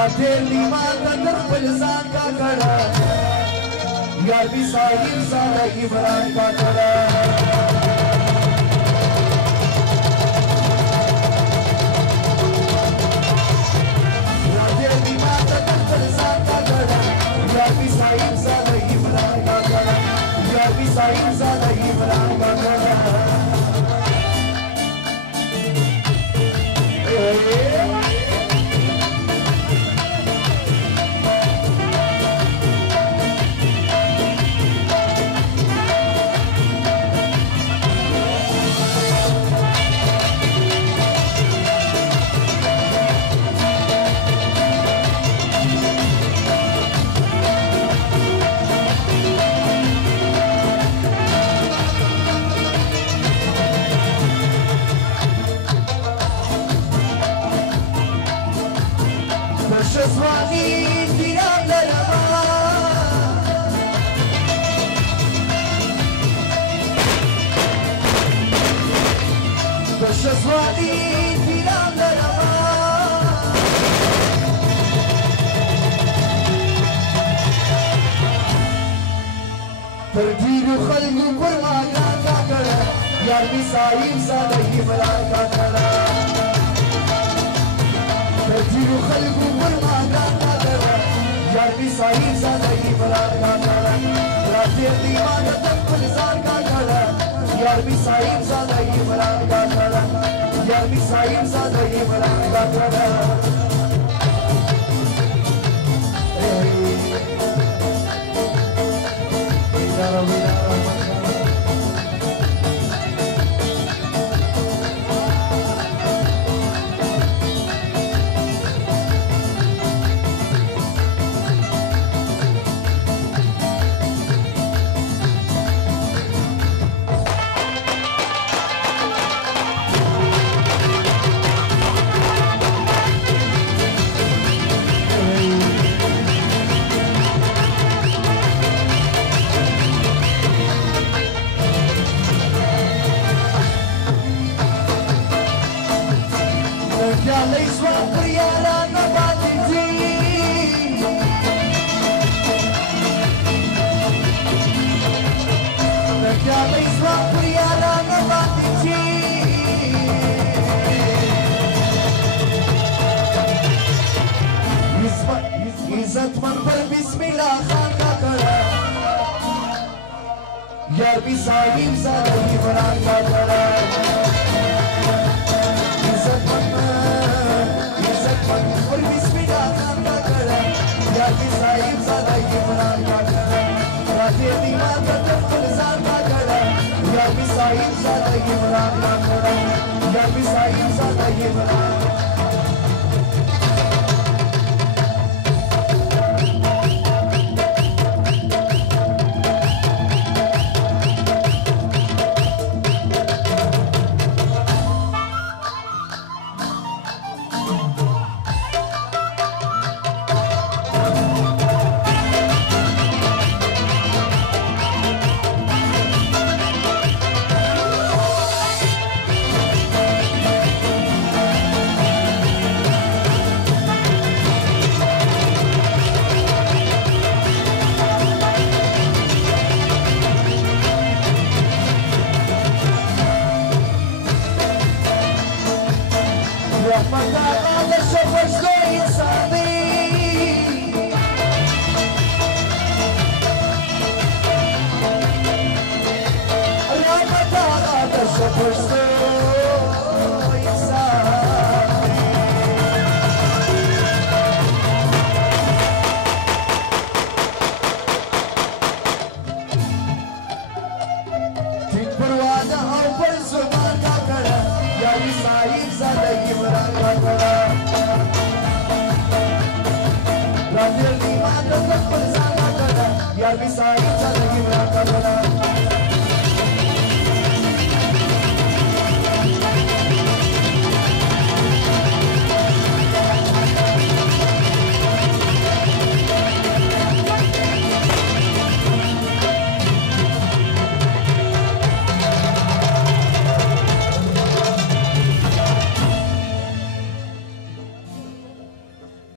रातेर लीमाता तर फलसान का खड़ा यार भी साहिब सादा इमरान का खड़ा रातेर लीमाता तर फलसान का खड़ा यार भी साहिब सादा इमरान का खड़ा यार भी साहिब सादा इमरान का खड़ा Shazwani tiram larama Shazwani tiram larama Tardiru khalgu kurmana ka kara Yar bi sahib sada imran ka kara Tardiru khalgu kurmana ka kara Yar bi sahib sada imran ka kara Ratir diwana tak fulzar ka kara Yar bi sahib sada imran ka kara Yar bi sahib sada imran ka kara Ya le iswa priyara na batiji Ya le iswa priyara na batiji Izzat man par bismillah khan ka kara Yar bi sahib sada imran ka kara और बिस्मिल्लाह नाम का करा या कि साहिब सादा इमरान का करा राजे दीवार का फलसान का करा या कि साहिब सादा इमरान का करा या कि साहिब सादा Imran Yaar bi sahib sada imran ka kara